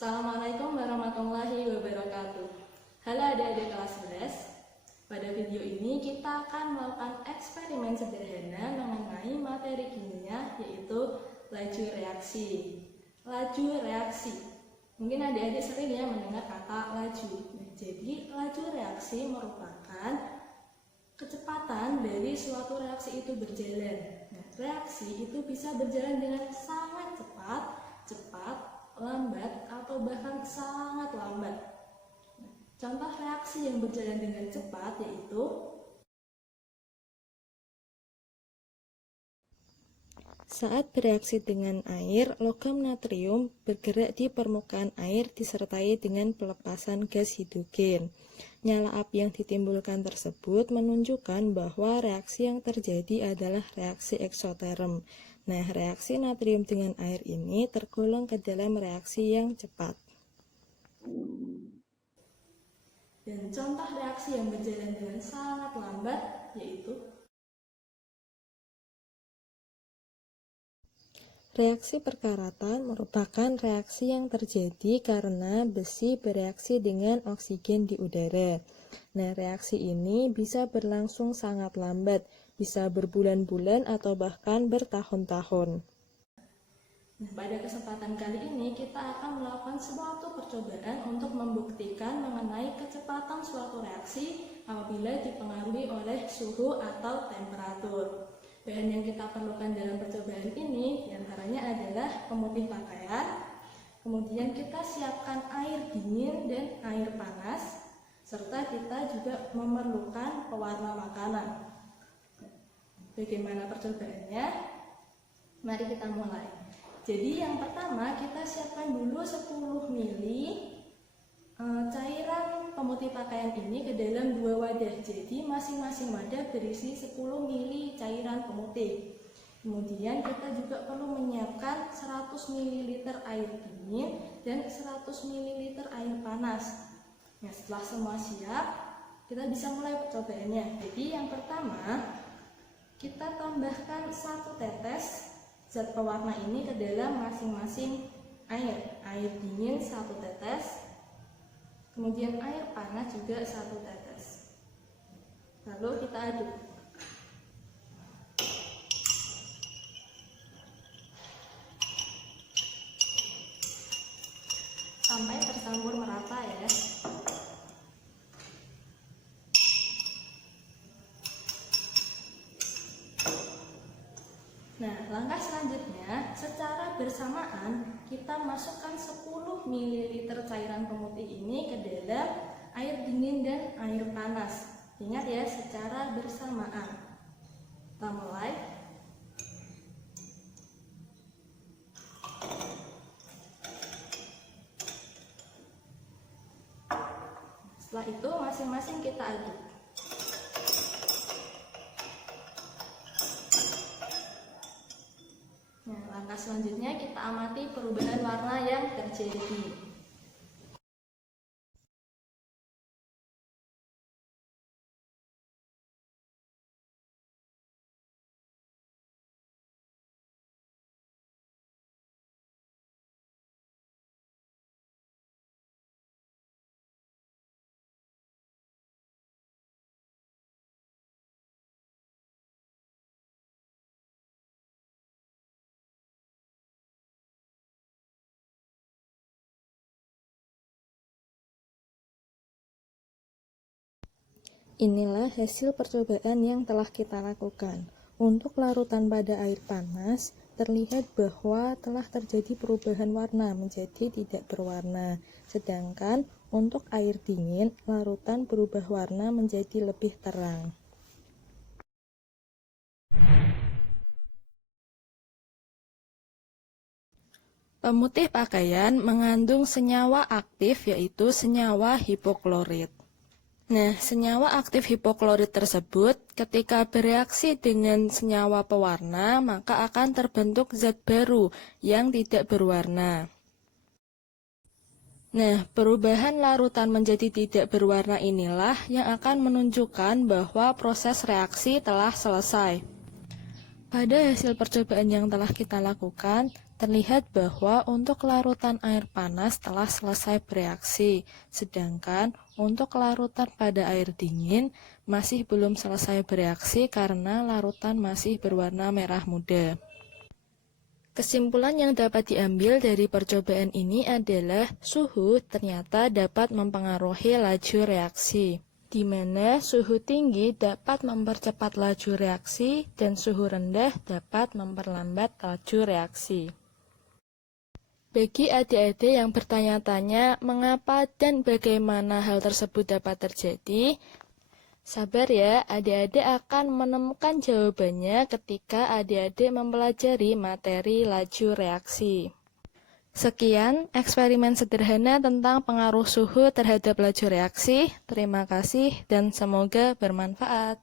Assalamualaikum warahmatullahi wabarakatuh. Halo adik-adik kelas 11. Pada video ini kita akan melakukan eksperimen sederhana mengenai materi kimia, yaitu laju reaksi. Laju reaksi. Mungkin adik-adik sering ya mendengar kata laju. Jadi laju reaksi merupakan kecepatan dari suatu reaksi itu berjalan. Reaksi itu bisa berjalan dengan sangat cepat, lambat, atau bahkan sangat lambat. Contoh reaksi yang berjalan dengan cepat yaitu saat bereaksi dengan air, logam natrium bergerak di permukaan air disertai dengan pelepasan gas hidrogen. Nyala api yang ditimbulkan tersebut menunjukkan bahwa reaksi yang terjadi adalah reaksi eksoterm. Nah, reaksi natrium dengan air ini tergolong ke dalam reaksi yang cepat. Dan contoh reaksi yang berjalan dengan sangat lambat yaitu reaksi perkaratan merupakan reaksi yang terjadi karena besi bereaksi dengan oksigen di udara. Nah, reaksi ini bisa berlangsung sangat lambat, bisa berbulan-bulan atau bahkan bertahun-tahun. Pada kesempatan kali ini kita akan melakukan suatu percobaan untuk membuktikan mengenai kecepatan suatu reaksi apabila dipengaruhi oleh suhu atau temperatur. Bahan yang kita perlukan dalam percobaan ini diantaranya adalah pemutih pakaian, kemudian kita siapkan air dingin dan air panas, serta kita juga memerlukan pewarna makanan. Bagaimana percobaannya? Mari kita mulai. Jadi yang pertama kita siapkan dulu 10 ml cairan pemutih pakaian ini ke dalam 2 wadah. Jadi masing-masing wadah berisi 10 ml cairan pemutih. Kemudian kita juga perlu menyiapkan 100 ml air dingin dan 100 ml air panas. Nah, setelah semua siap, kita bisa mulai percobaannya. Jadi yang pertama kita tambahkan 1 tetes zat pewarna ini ke dalam masing-masing air. Air dingin 1 tetes, kemudian air panas juga 1 tetes. Lalu kita aduk. Sampai tercampur merata ya. Nah, langkah selanjutnya, secara bersamaan kita masukkan 10 ml cairan pemutih ini ke dalam air dingin dan air panas. Ingat ya, secara bersamaan. Kita mulai. Setelah itu masing-masing kita aduk. Langkah selanjutnya kita amati perubahan warna yang terjadi. Inilah hasil percobaan yang telah kita lakukan. Untuk larutan pada air panas, terlihat bahwa telah terjadi perubahan warna menjadi tidak berwarna. Sedangkan untuk air dingin, larutan berubah warna menjadi lebih terang. Pemutih pakaian mengandung senyawa aktif yaitu senyawa hipoklorit. Nah, senyawa aktif hipoklorit tersebut ketika bereaksi dengan senyawa pewarna maka akan terbentuk zat baru yang tidak berwarna. Nah, perubahan larutan menjadi tidak berwarna inilah yang akan menunjukkan bahwa proses reaksi telah selesai. Pada hasil percobaan yang telah kita lakukan, terlihat bahwa untuk larutan air panas telah selesai bereaksi, sedangkan untuk larutan pada air dingin masih belum selesai bereaksi karena larutan masih berwarna merah muda. Kesimpulan yang dapat diambil dari percobaan ini adalah suhu ternyata dapat mempengaruhi laju reaksi, di mana suhu tinggi dapat mempercepat laju reaksi dan suhu rendah dapat memperlambat laju reaksi. Bagi adik-adik yang bertanya-tanya mengapa dan bagaimana hal tersebut dapat terjadi, sabar ya, adik-adik akan menemukan jawabannya ketika adik-adik mempelajari materi laju reaksi. Sekian eksperimen sederhana tentang pengaruh suhu terhadap laju reaksi. Terima kasih dan semoga bermanfaat.